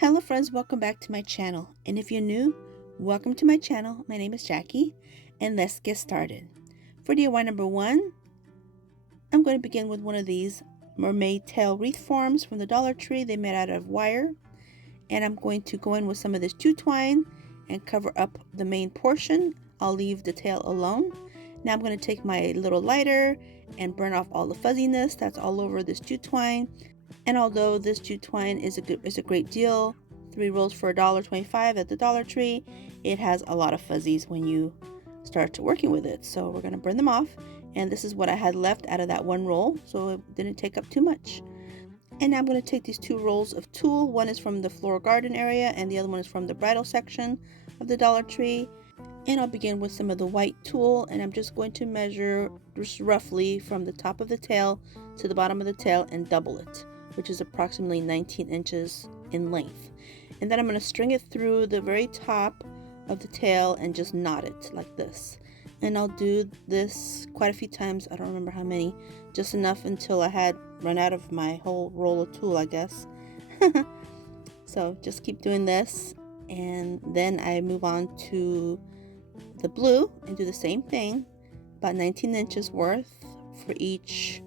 Hello friends, welcome back to my channel. And if you're new, welcome to my channel. My name is Jackie and let's get started. For DIY number 1, I'm going to begin with one of these mermaid tail wreath forms from the Dollar Tree. They made out of wire. And I'm going to go in with some of this jute twine and cover up the main portion. I'll leave the tail alone. Now I'm going to take my little lighter and burn off all the fuzziness that's all over this jute twine. And although this jute twine is a great deal, 3 rolls for $1.25 at the Dollar Tree, it has a lot of fuzzies when you start to working with it. So we're going to burn them off. And this is what I had left out of that 1 roll, so it didn't take up too much. And now I'm going to take these 2 rolls of tulle. One is from the floral garden area and the other one is from the bridal section of the Dollar Tree. And I'll begin with some of the white tulle, and I'm just going to measure just roughly from the top of the tail to the bottom of the tail and double it, which is approximately 19 inches in length. And then I'm going to string it through the very top of the tail and just knot it like this. And I'll do this quite a few times. I don't remember how many, just enough until I had run out of my whole roll of tulle, I guess. So just keep doing this, and then I move on to the blue and do the same thing, about 19 inches worth for each,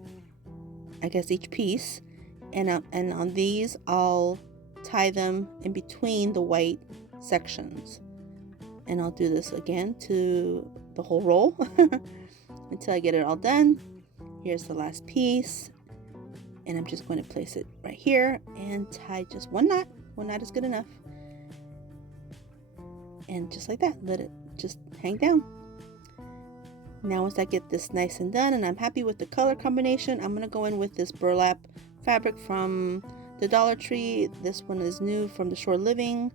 I guess, each piece. And on these I'll tie them in between the white sections, and I'll do this again to the whole roll until I get it all done. Here's the last piece, and I'm just going to place it right here and tie just one knot. One knot is good enough, and just like that, let it just hang down. Now once I get this nice and done and I'm happy with the color combination, I'm going to go in with this burlap fabric from the Dollar Tree. This one is new from the Shore Living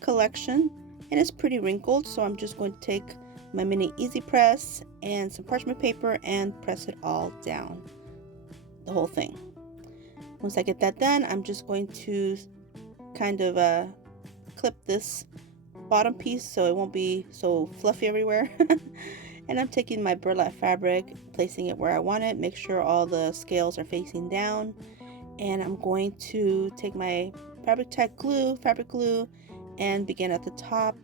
collection, and it's pretty wrinkled, so I'm just going to take my mini easy press and some parchment paper and press it all down, the whole thing. Once I get that done, I'm just going to kind of clip this bottom piece so it won't be so fluffy everywhere. And I'm taking my burlap fabric, placing it where I want it, make sure all the scales are facing down, and I'm going to take my fabric glue and begin at the top,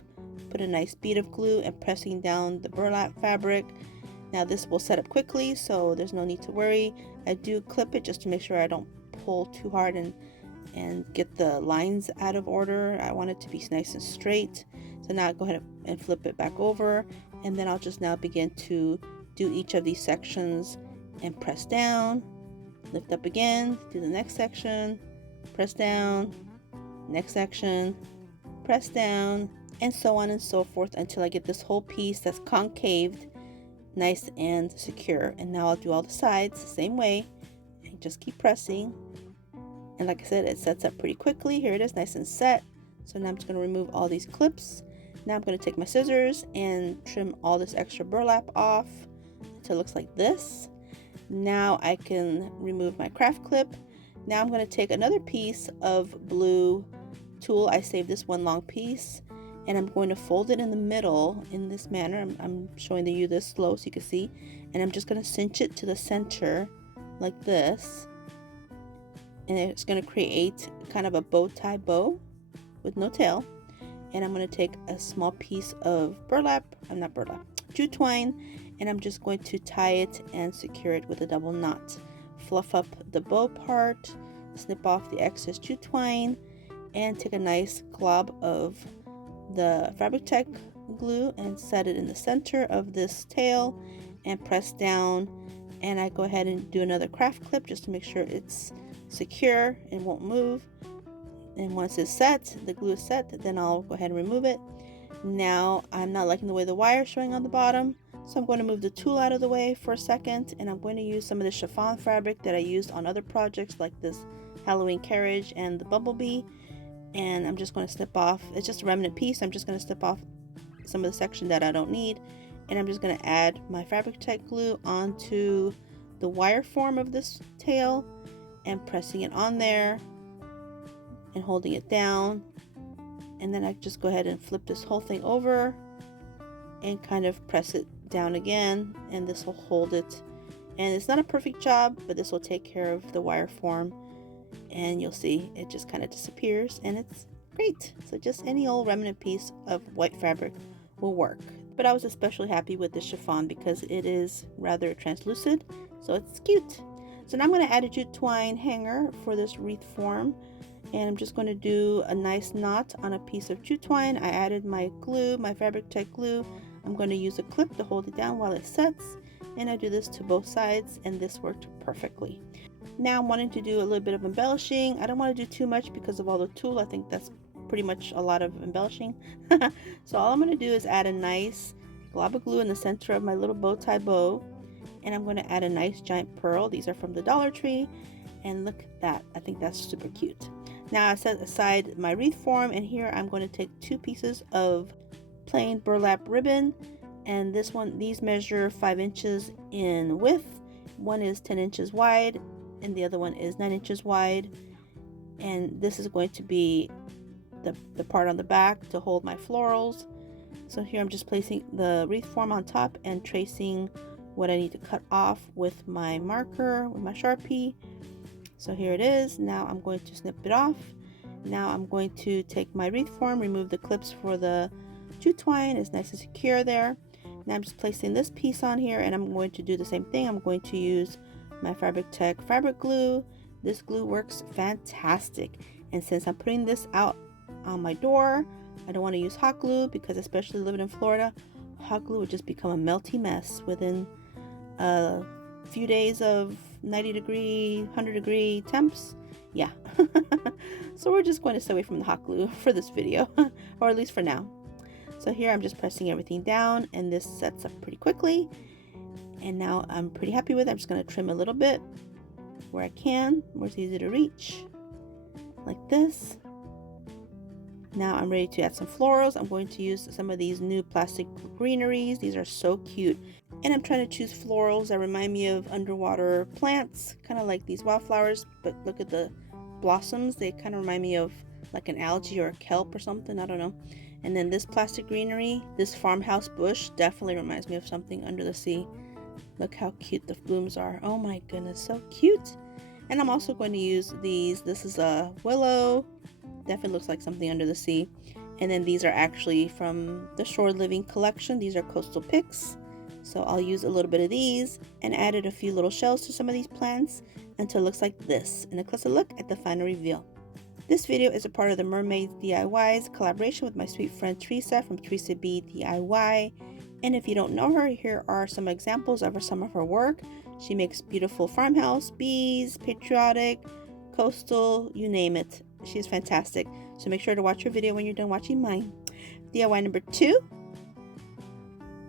put a nice bead of glue and pressing down the burlap fabric. Now this will set up quickly, so there's no need to worry. I do clip it just to make sure I don't pull too hard and get the lines out of order. I want it to be nice and straight. So now I'll go ahead and flip it back over, and then I'll just now begin to do each of these sections and press down, lift up again, do the next section, press down, next section, press down, and so on and so forth until I get this whole piece that's concaved, nice and secure. And now I'll do all the sides the same way and just keep pressing. And like I said, it sets up pretty quickly. Here it is, nice and set. So now I'm just going to remove all these clips. Now I'm going to take my scissors and trim all this extra burlap off until it looks like this. Now I can remove my craft clip. Now I'm going to take another piece of blue tulle. I saved this one long piece, and I'm going to fold it in the middle in this manner. I'm showing you this slow so you can see. And I'm just going to cinch it to the center like this. And it's going to create kind of a bow tie bow with no tail. And I'm going to take a small piece of jute twine, and I'm just going to tie it and secure it with a double knot. Fluff up the bow part, snip off the excess jute twine, and take a nice glob of the fabric tech glue and set it in the center of this tail and press down. And I go ahead and do another craft clip just to make sure it's secure and won't move. And once it's set, the glue is set, then I'll go ahead and remove it. Now I'm not liking the way the wire is showing on the bottom, so I'm going to move the tulle out of the way for a second, and I'm going to use some of the chiffon fabric that I used on other projects like this Halloween carriage and the bumblebee. And I'm just going to snip off, it's just a remnant piece, I'm just going to snip off some of the section that I don't need, and I'm just going to add my fabric tech glue onto the wire form of this tail and pressing it on there and holding it down. And then I just go ahead and flip this whole thing over and kind of press it down again, and this will hold it. And it's not a perfect job, but this will take care of the wire form, and you'll see it just kind of disappears, and it's great. So just any old remnant piece of white fabric will work. But I was especially happy with the chiffon because it is rather translucent, so it's cute. So now I'm going to add a jute twine hanger for this wreath form, and I'm just going to do a nice knot on a piece of jute twine. I added my glue, my Fabric Tech glue. I'm going to use a clip to hold it down while it sets, and I do this to both sides, and this worked perfectly. Now I'm wanting to do a little bit of embellishing. I don't want to do too much because of all the tulle. I think that's pretty much a lot of embellishing. So all I'm going to do is add a nice glob of glue in the center of my little bow tie bow, and I'm going to add a nice giant pearl. These are from the Dollar Tree, and look at that. I think that's super cute. Now I set aside my wreath form, and here I'm going to take 2 pieces of plain burlap ribbon, and these measure 5 inches in width. One is 10 inches wide and the other one is 9 inches wide, and this is going to be the part on the back to hold my florals. So here I'm just placing the wreath form on top and tracing what I need to cut off with my marker, with my Sharpie. So here it is. Now I'm going to snip it off. Now I'm going to take my wreath form, remove the clips for the jute twine. It's nice and secure there. Now I'm just placing this piece on here, and I'm going to do the same thing. I'm going to use my Fabric Tech fabric glue. This glue works fantastic, and since I'm putting this out on my door, I don't want to use hot glue because, especially living in Florida, hot glue would just become a melty mess within a few days of 90-degree, 100-degree temps. Yeah. So we're just going to stay away from the hot glue for this video, or at least for now. So here I'm just pressing everything down, and this sets up pretty quickly. And now I'm pretty happy with it. I'm just going to trim a little bit where I can, where it's easy to reach, like this. Now I'm ready to add some florals. I'm going to use some of these new plastic greeneries. These are so cute. And I'm trying to choose florals that remind me of underwater plants, kind of like these wildflowers, but look at the blossoms. They kind of remind me of like an algae or a kelp or something. I don't know. And then this plastic greenery, this farmhouse bush, definitely reminds me of something under the sea. Look how cute the blooms are. Oh my goodness, so cute. And I'm also going to use these. This is a willow. Definitely looks like something under the sea. And then these are actually from the Shore Living collection. These are coastal picks. So I'll use a little bit of these and added a few little shells to some of these plants until it looks like this. And a closer look at the final reveal. This video is a part of the Mermaid DIYs collaboration with my sweet friend Theresa from Theresa B DIY. And if you don't know her, here are some examples of some of her work. She makes beautiful farmhouse, bees, patriotic, coastal, you name it. She's fantastic. So make sure to watch her video when you're done watching mine. DIY number 2.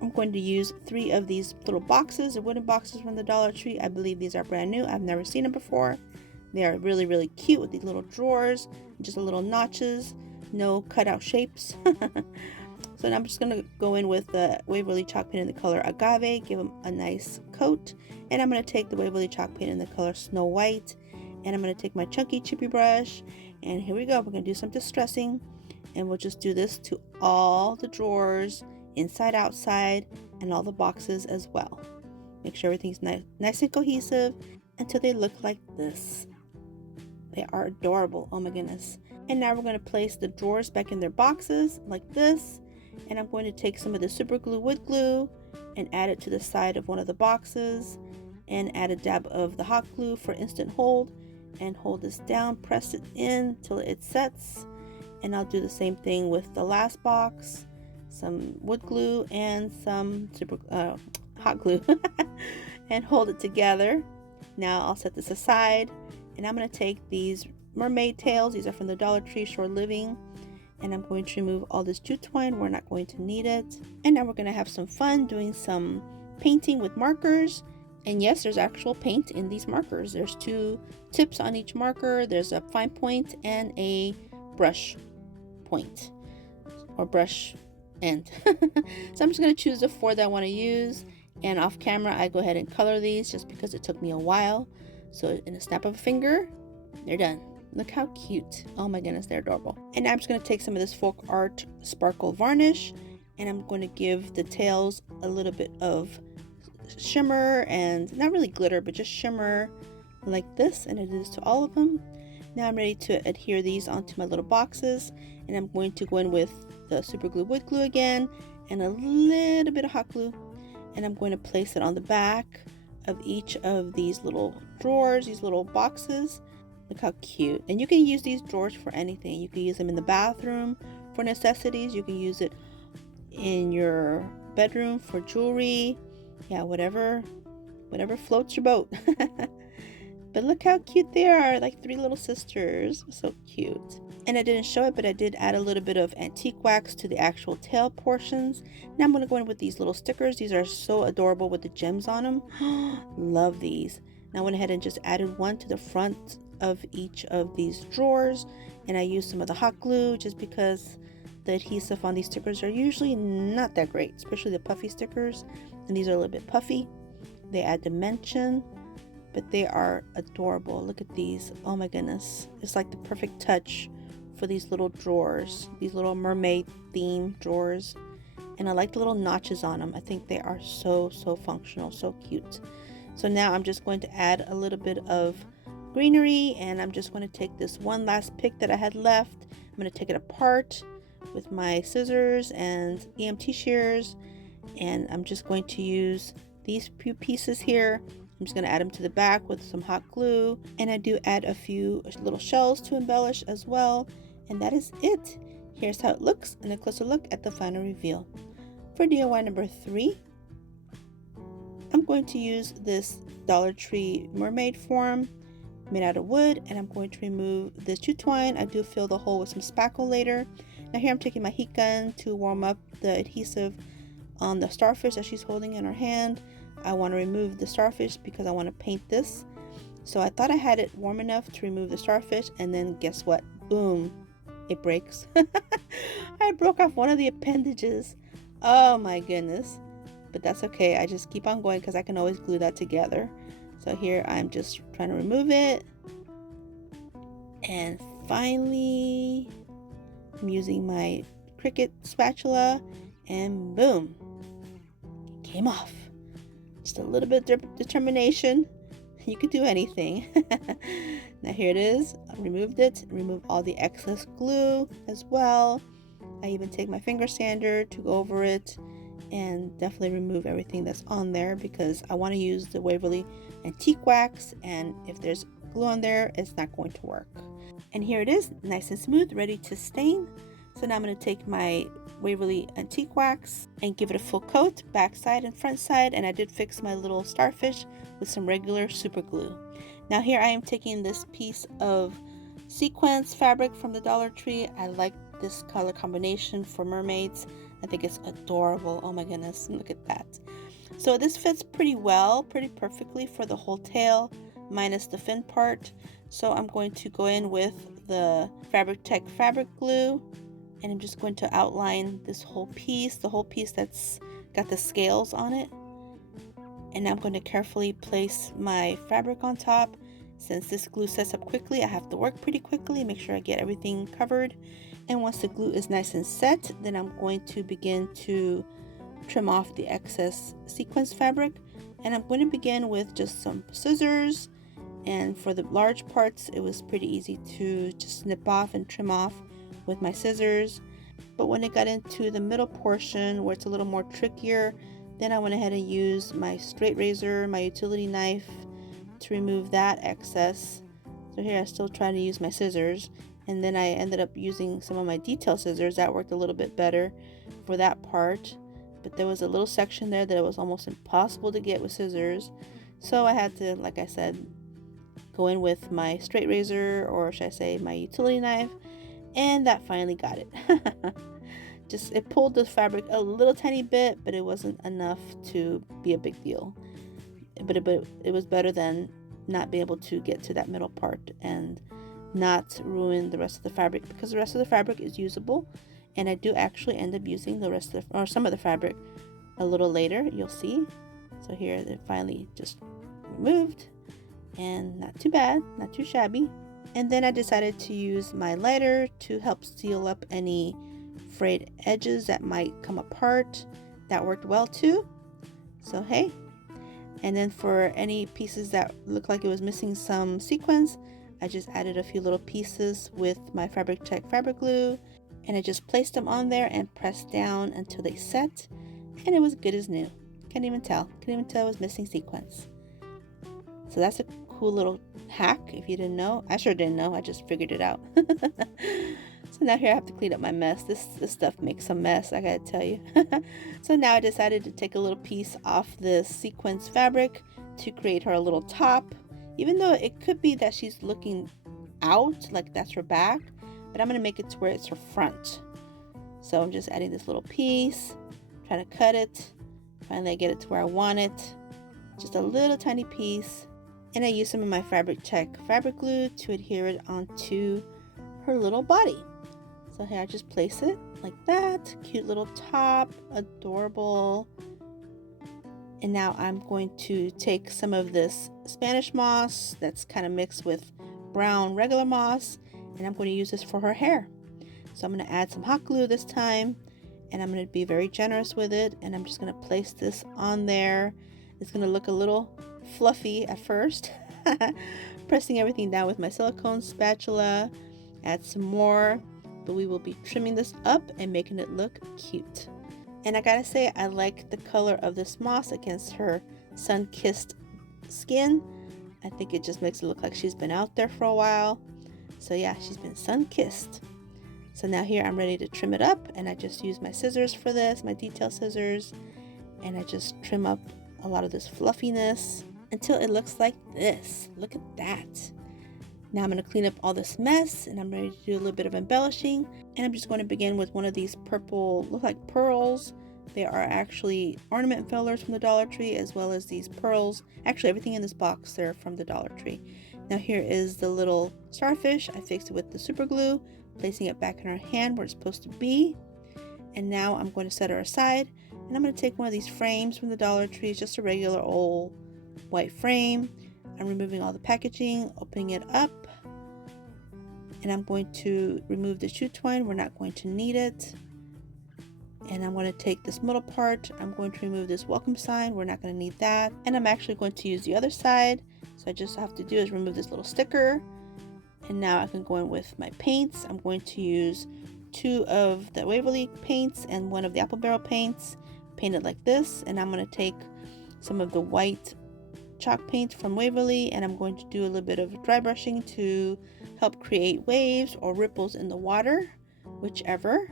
I'm going to use 3 of these little boxes, the wooden boxes from the Dollar Tree. I believe these are brand new. I've never seen them before. They are really, really cute with these little drawers, just little notches, no cutout shapes. So now I'm just going to go in with the Waverly chalk paint in the color Agave, give them a nice coat. And I'm going to take the Waverly chalk paint in the color Snow White. And I'm going to take my chunky chippy brush. And here we go. We're going to do some distressing. And we'll just do this to all the drawers, inside, outside, and all the boxes as well. Make sure everything's nice and cohesive until they look like this. They are adorable. Oh my goodness. And now we're going to place the drawers back in their boxes like this. And I'm going to take some of the super glue wood glue and add it to the side of one of the boxes and add a dab of the hot glue for instant hold, and hold this down, press it in till it sets. And I'll do the same thing with the last box, some wood glue and some hot glue and hold it together. Now I'll set this aside, and I'm going to take these mermaid tails. These are from the Dollar Tree Shore Living, and I'm going to remove all this jute twine. We're not going to need it. And now we're going to have some fun doing some painting with markers. And yes, there's actual paint in these markers. There's 2 tips on each marker. There's a fine point and a brush point or brush end. So I'm just going to choose the 4 that I want to use, and off camera I go ahead and color these just because it took me a while. So in a snap of a finger, they're done. Look how cute. Oh my goodness, they're adorable. And now I'm just going to take some of this folk art sparkle varnish, and I'm going to give the tails a little bit of shimmer, and not really glitter, but just shimmer like this. And I do this to all of them. Now I'm ready to adhere these onto my little boxes, and I'm going to go in with the super glue wood glue again and a little bit of hot glue, and I'm going to place it on the back of each of these little drawers, these little boxes. Look how cute. And you can use these drawers for anything. You can use them in the bathroom for necessities. You can use it in your bedroom for jewelry. Yeah, whatever floats your boat. But look how cute they are, like three little sisters. So cute. And I didn't show it, but I did add a little bit of antique wax to the actual tail portions. Now I'm going to go in with these little stickers. These are so adorable with the gems on them. Love these. Now I went ahead and just added one to the front of each of these drawers, and I used some of the hot glue just because the adhesive on these stickers are usually not that great, especially the puffy stickers, and these are a little bit puffy. They add dimension, but they are adorable. Look at these. Oh my goodness, it's like the perfect touch for these little drawers, these little mermaid theme drawers. And I like the little notches on them. I think they are so functional, so cute. So now I'm just going to add a little bit of greenery, and I'm just going to take this one last pick that I had left. I'm going to take it apart with my scissors and EMT shears, and I'm just going to use these few pieces here. I'm just going to add them to the back with some hot glue, and I do add a few little shells to embellish as well, and that is it. Here's how it looks, and a closer look at the final reveal. For DIY number 3, I'm going to use this Dollar Tree mermaid form made out of wood, and I'm going to remove this jute twine. I do fill the hole with some spackle later. Now here I'm taking my heat gun to warm up the adhesive on the starfish that she's holding in her hand. I want to remove the starfish because I want to paint this. So I thought I had it warm enough to remove the starfish, and then guess what? Boom, it breaks. I broke off one of the appendages. Oh my goodness. But that's okay. I just keep on going because I can always glue that together. So here I'm just trying to remove it. And finally, I'm using my Cricut spatula, and boom, it came off. Just a little bit of determination. You could do anything. Now here it is. I removed it. Remove all the excess glue as well. I even take my finger sander to go over it and definitely remove everything that's on there because I want to use the Waverly antique wax, and if there's glue on there, it's not going to work. And here it is, nice and smooth, ready to stain. So now I'm going to take my Waverly antique wax and give it a full coat, back side and front side, and I did fix my little starfish with some regular super glue. Now here I am taking this piece of sequins fabric from the Dollar Tree. I like this color combination for mermaids. I think it's adorable. Oh my goodness, look at that. So this fits pretty well, pretty perfectly for the whole tail, minus the fin part. So I'm going to go in with the Fabric Tech fabric glue, and I'm just going to outline this whole piece, the whole piece that's got the scales on it. And I'm going to carefully place my fabric on top. Since this glue sets up quickly, I have to work pretty quickly, make sure I get everything covered. And once the glue is nice and set, then I'm going to begin to trim off the excess sequins fabric. And I'm going to begin with just some scissors. And for the large parts, it was pretty easy to just snip off and trim off with my scissors. But when it got into the middle portion where it's a little more trickier, then I went ahead and used my straight razor, my utility knife, to remove that excess. So here I'm still trying to use my scissors, and then I ended up using some of my detail scissors. That worked a little bit better for that part, but there was a little section there that it was almost impossible to get with scissors. So I had to, like I said, go in with my straight razor, or should I say my utility knife, and that finally got it. Just it pulled the fabric a little tiny bit, but it wasn't enough to be a big deal. But it was better than not being able to get to that middle part and not ruin the rest of the fabric, because the rest of the fabric is usable, and I do actually end up using the rest of some of the fabric a little later, you'll see. So here it finally just removed, and not too bad, not too shabby. And then I decided to use my lighter to help seal up any frayed edges that might come apart. That worked well too. So hey. And then for any pieces that looked like it was missing some sequins, I just added a few little pieces with my Fabric Tech fabric glue, and I just placed them on there and pressed down until they set, and it was good as new. Couldn't even tell it was missing sequins. So that's a cool little hack if you didn't know. I sure didn't know, I just figured it out. So now here I have to clean up my mess. This stuff makes a mess, I gotta tell you. So now I decided to take a little piece off this sequins fabric to create her a little top, even though it could be that she's looking out, like that's her back, but I'm gonna make it to where it's her front. So I'm just adding this little piece, trying to cut it. Finally I get it to where I want it. Just a little tiny piece. And I use some of my Fabric Tech fabric glue to adhere it onto her little body. So here I just place it like that. Cute little top, adorable. And now I'm going to take some of this Spanish moss that's kind of mixed with brown regular moss, and I'm going to use this for her hair. So I'm going to add some hot glue this time, and I'm going to be very generous with it, and I'm just going to place this on there. It's going to look a little fluffy at first. Pressing everything down with my silicone spatula. Add some more, but we will be trimming this up and making it look cute. And I gotta say, I like the color of this moss against her sun-kissed skin. I think it just makes it look like she's been out there for a while. So yeah, she's been sun-kissed. So now here I'm ready to trim it up, and I just use my scissors for this, my detail scissors, and I just trim up a lot of this fluffiness until it looks like this. Look at that. Now I'm going to clean up all this mess, and I'm ready to do a little bit of embellishing, and I'm just going to begin with one of these purple, look like pearls. They are actually ornament fillers from the Dollar Tree, as well as these pearls. Actually, everything in this box, they're from the Dollar Tree. Now here is the little starfish. I fixed it with the super glue, placing it back in her hand where it's supposed to be. And now I'm going to set her aside, and I'm going to take one of these frames from the Dollar Tree. It's just a regular old white frame. I'm removing all the packaging, opening it up, and I'm going to remove the shoe twine. We're not going to need it. And I'm going to take this middle part. I'm going to remove this welcome sign. We're not going to need that. And I'm actually going to use the other side. So I just have to do is remove this little sticker. And now I can go in with my paints. I'm going to use 2 of the Waverly paints and 1 of the Apple Barrel paints. Paint it like this. And I'm going to take some of the white chalk paint from Waverly, and I'm going to do a little bit of dry brushing to help create waves or ripples in the water, whichever,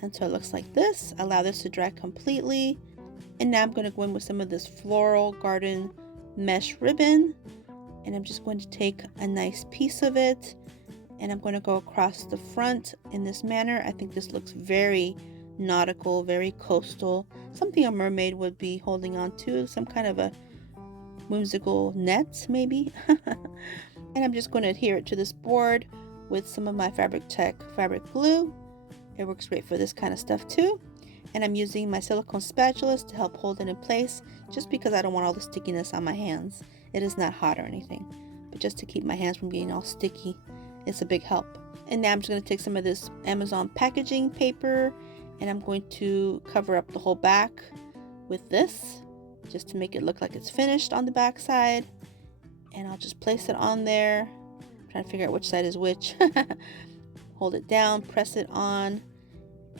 until it looks like this. Allow this to dry completely, and now I'm going to go in with some of this floral garden mesh ribbon, and I'm just going to take a nice piece of it, and I'm going to go across the front in this manner. I think this looks very nautical, very coastal, something a mermaid would be holding on to, some kind of a whimsical net maybe. And I'm just going to adhere it to this board with some of my Fabric Tech fabric glue. It works great for this kind of stuff too. And I'm using my silicone spatulas to help hold it in place, just because I don't want all the stickiness on my hands. It is not hot or anything, but just to keep my hands from getting all sticky. It's a big help. And now I'm just going to take some of this Amazon packaging paper, and I'm going to cover up the whole back with this, just to make it look like it's finished on the back side. And I'll just place it on there. I'm trying to figure out which side is which. Hold it down, press it on,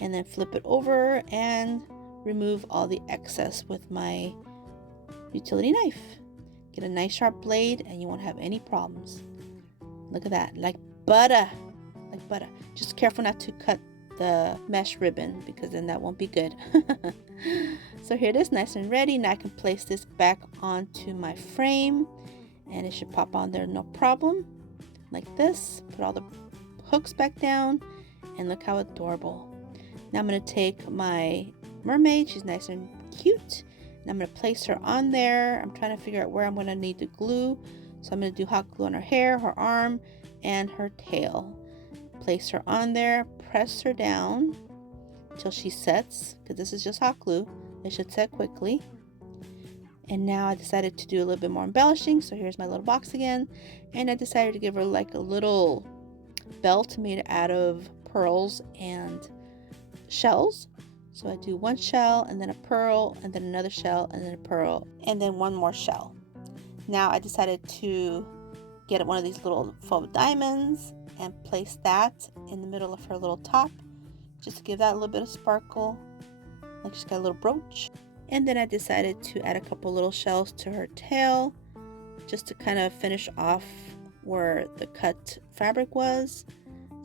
and then flip it over and remove all the excess with my utility knife. Get a nice sharp blade and you won't have any problems. Look at that, like butter, like butter. Just careful not to cut the mesh ribbon, because then that won't be good. So here it is, nice and ready. Now I can place this back onto my frame, and it should pop on there no problem, like this. Put all the hooks back down, and look how adorable. Now I'm going to take my mermaid. She's nice and cute, and I'm going to place her on there. I'm trying to figure out where I'm going to need the glue, so I'm going to do hot glue on her hair, her arm, and her tail. Place her on there, press her down until she sets, because this is just hot glue. It should set quickly. And now I decided to do a little bit more embellishing. So here's my little box again, and I decided to give her like a little belt made out of pearls and shells. So I do 1 shell, and then a pearl, and then another shell, and then a pearl, and then 1 more shell. Now I decided to get one of these little faux diamonds and place that in the middle of her little top, just to give that a little bit of sparkle, like she's got a little brooch. And then I decided to add a couple little shells to her tail, just to kind of finish off where the cut fabric was.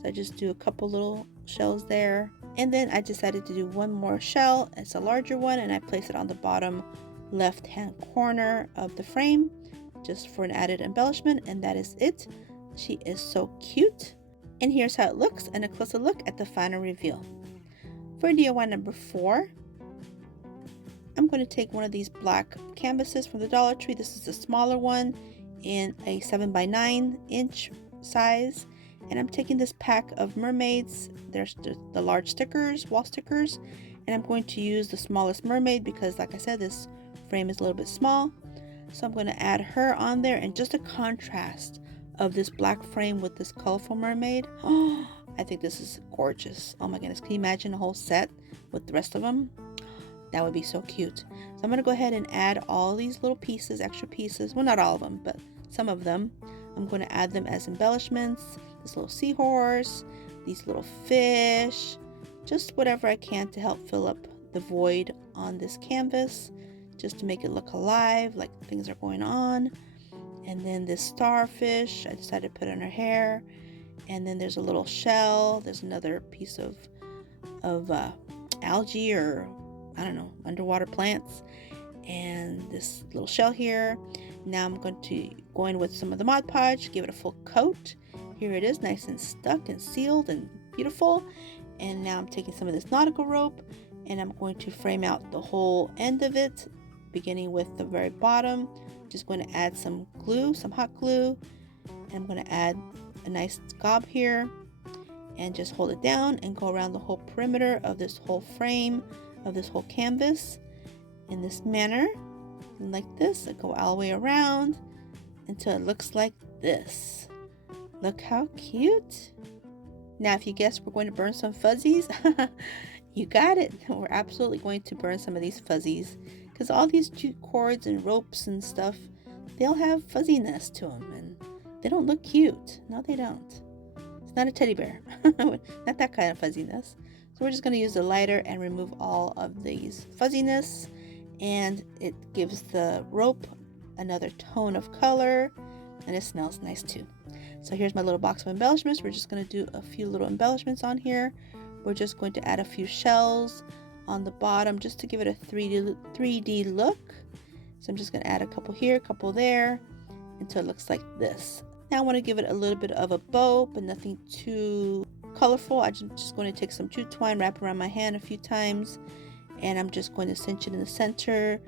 So I just do a couple little shells there. And then I decided to do one more shell. It's a larger one, and I place it on the bottom left hand corner of the frame, just for an added embellishment. And that is it. She is so cute. And here's how it looks, and a closer look at the final reveal. For DIY number 4, I'm going to take one of these black canvases from the Dollar Tree. This is the smaller one in a 7x9 inch size. And I'm taking this pack of mermaids. There's the large stickers, wall stickers. And I'm going to use the smallest mermaid because, like I said, this frame is a little bit small. So I'm going to add her on there, and just a contrast of this black frame with this colorful mermaid. Oh, I think this is gorgeous. Oh my goodness, can you imagine a whole set with the rest of them? That would be so cute. So I'm going to go ahead and add all these little pieces, extra pieces. Well, not all of them, but some of them. I'm going to add them as embellishments. This little seahorse, these little fish, just whatever I can to help fill up the void on this canvas, just to make it look alive, like things are going on. And then this starfish, I decided to put on her hair. And then there's a little shell. There's another piece of algae, or I don't know, underwater plants. And this little shell here. Now I'm going to go in with some of the Mod Podge, give it a full coat. Here it is, nice and stuck and sealed and beautiful. And now I'm taking some of this nautical rope, and I'm going to frame out the whole end of it, beginning with the very bottom. Just going to add some glue, some hot glue, and I'm going to add a nice gob here, and just hold it down and go around the whole perimeter of this whole frame, of this whole canvas, in this manner. And like this, I go all the way around until it looks like this. Look how cute. Now, if you guessed we're going to burn some fuzzies, you got it. We're absolutely going to burn some of these fuzzies, because all these jute cords and ropes and stuff, they'll have fuzziness to them, and they don't look cute. No, they don't. It's not a teddy bear. Not that kind of fuzziness. So we're just going to use the lighter and remove all of these fuzziness, and it gives the rope another tone of color, and it smells nice too. So here's my little box of embellishments. We're just going to do a few little embellishments on here. We're just going to add a few shells on the bottom, just to give it a 3D look. So I'm just going to add a couple here, a couple there, until it looks like this. Now I want to give it a little bit of a bow, but nothing too colorful. I'm just going to take some jute twine, wrap around my hand a few times, and I'm just going to cinch it in the center,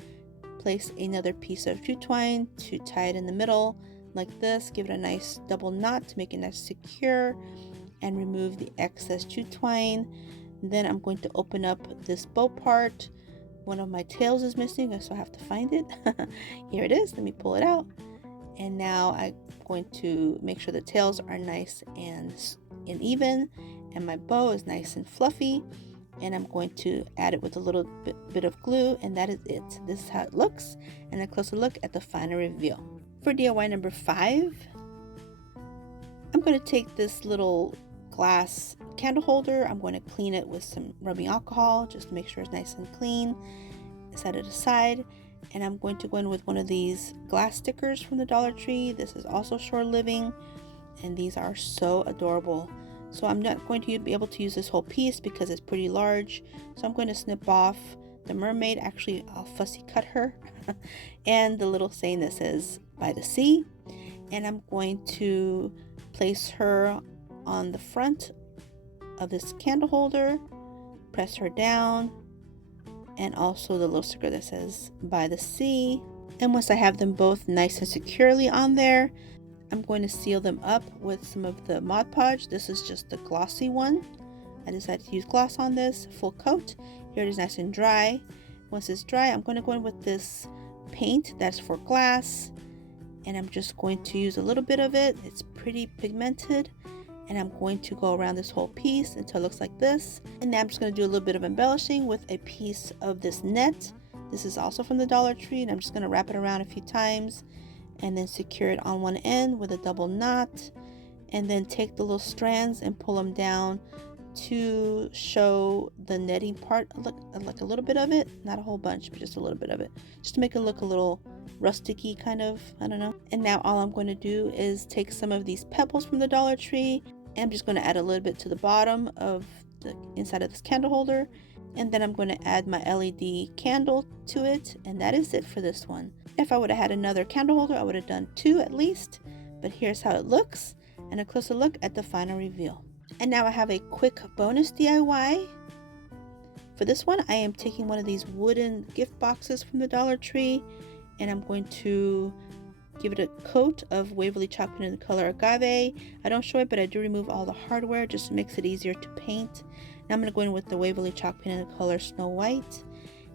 place another piece of jute twine to tie it in the middle like this, give it a nice double knot to make it nice secure, and remove the excess jute twine. Then I'm going to open up this bow part. One of my tails is missing, so I have to find it. Here it is. Let me pull it out. And now I'm going to make sure the tails are nice and even, and my bow is nice and fluffy. And I'm going to add it with a little bit of glue, and that is it. This is how it looks, and a closer look at the final reveal. For DIY number 5, I'm going to take this little glass candle holder. I'm going to clean it with some rubbing alcohol just to make sure it's nice and clean. Set it aside, and I'm going to go in with one of these glass stickers from the Dollar Tree. This is also Shore Living, and these are so adorable. So I'm not going to be able to use this whole piece because it's pretty large, so I'm going to snip off the mermaid. Actually, I'll fussy cut her and the little saying that says by the sea, and I'm going to place her on the front of this candle holder, press her down, and also the little sticker that says by the sea. And once I have them both nice and securely on there, I'm going to seal them up with some of the Mod Podge. This is just the glossy one. I decided to use gloss on this, full coat. Here it is, nice and dry. Once it's dry, I'm going to go in with this paint that's for glass, and I'm just going to use a little bit of it. It's pretty pigmented, and I'm going to go around this whole piece until it looks like this. And now I'm just going to do a little bit of embellishing with a piece of this net. This is also from the Dollar Tree, and I'm just going to wrap it around a few times and then secure it on one end with a double knot, and then take the little strands and pull them down to show the netting part, like a little bit of it, not a whole bunch, but just a little bit of it, just to make it look a little rusticy kind of, I don't know. And now all I'm going to do is take some of these pebbles from the Dollar Tree, and I'm just going to add a little bit to the bottom of the inside of this candle holder, and then I'm going to add my LED candle to it, and that is it for this one. If I would have had another candle holder, I would have done 2 at least, but here's how it looks, and a closer look at the final reveal. And now I have a quick bonus DIY. For this one, I am taking one of these wooden gift boxes from the Dollar Tree, and I'm going to give it a coat of Waverly chalk paint in the color Agave. I don't show it, but I do remove all the hardware, just makes it easier to paint. Now I'm going to go in with the Waverly chalk paint in the color Snow White,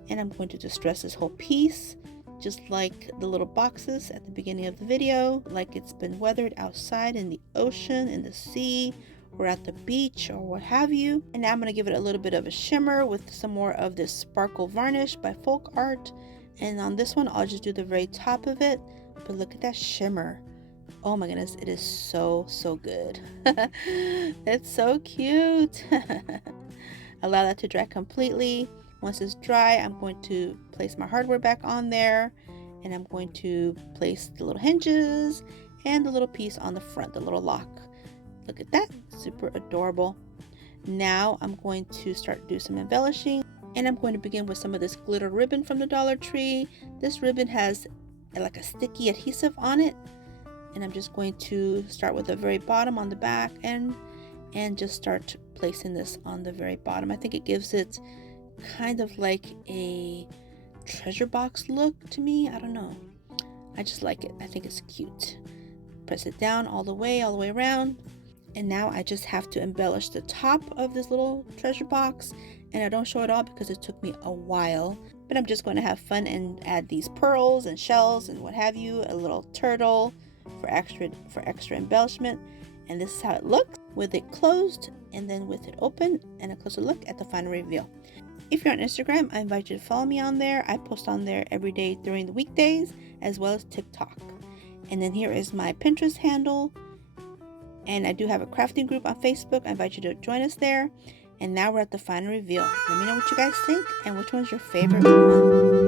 and I'm going to distress this whole piece, just like the little boxes at the beginning of the video, like it's been weathered outside in the ocean, in the sea, or at the beach, or what have you. And now I'm going to give it a little bit of a shimmer with some more of this sparkle varnish by Folk Art. And on this one, I'll just do the very top of it. But look at that shimmer. Oh my goodness, it is so good. It's so cute. Allow that to dry completely. Once it's dry, I'm going to place my hardware back on there, and I'm going to place the little hinges and the little piece on the front, the little lock. Look at that, super adorable. Now I'm going to start to do some embellishing, and I'm going to begin with some of this glitter ribbon from the Dollar Tree. This ribbon has like a sticky adhesive on it, and I'm just going to start with the very bottom on the back and just start placing this on the very bottom. I think it gives it kind of like a treasure box look to me. I don't know, I just like it. I think it's cute. Press it down all the way around. And now I just have to embellish the top of this little treasure box, and I don't show it all because it took me a while, but I'm just going to have fun and add these pearls and shells and what have you, a little turtle for extra embellishment. And this is how it looks with it closed, and then with it open, and a closer look at the final reveal. If you're on Instagram, I invite you to follow me on there. I post on there every day during the weekdays, as well as TikTok. And then here is my Pinterest handle. And I do have a crafting group on Facebook. I invite you to join us there. And now we're at the final reveal. Let me know what you guys think and which one's your favorite one.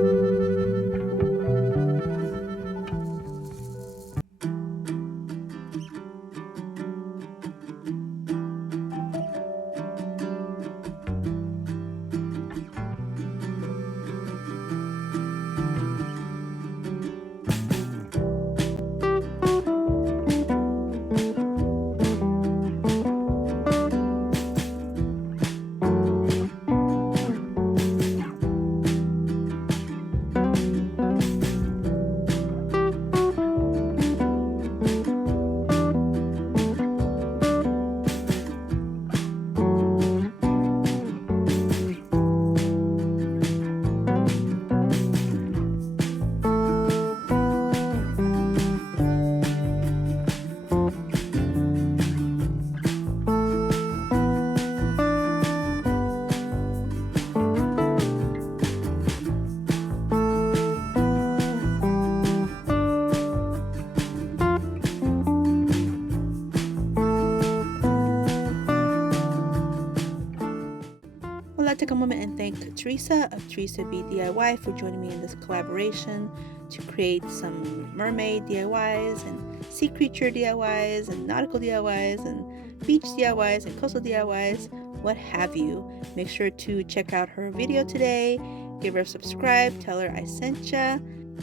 I'd like to take a moment and thank Theresa of Theresa DIY for joining me in this collaboration to create some mermaid DIYs and sea creature DIYs and nautical DIYs and beach DIYs and coastal DIYs, what have you. Make sure to check out her video today, give her a subscribe, tell her I sent ya.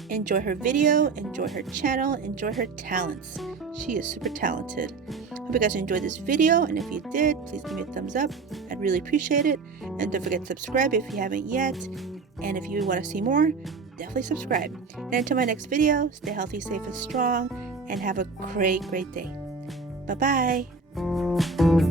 Enjoy her video, enjoy her channel, enjoy her talents. She is super talented. Hope you guys enjoyed this video, and if you did, please give me a thumbs up. I'd really appreciate it. And don't forget to subscribe if you haven't yet. And if you want to see more, definitely subscribe. And until my next video, stay healthy, safe, and strong, and have a great day. Bye-bye.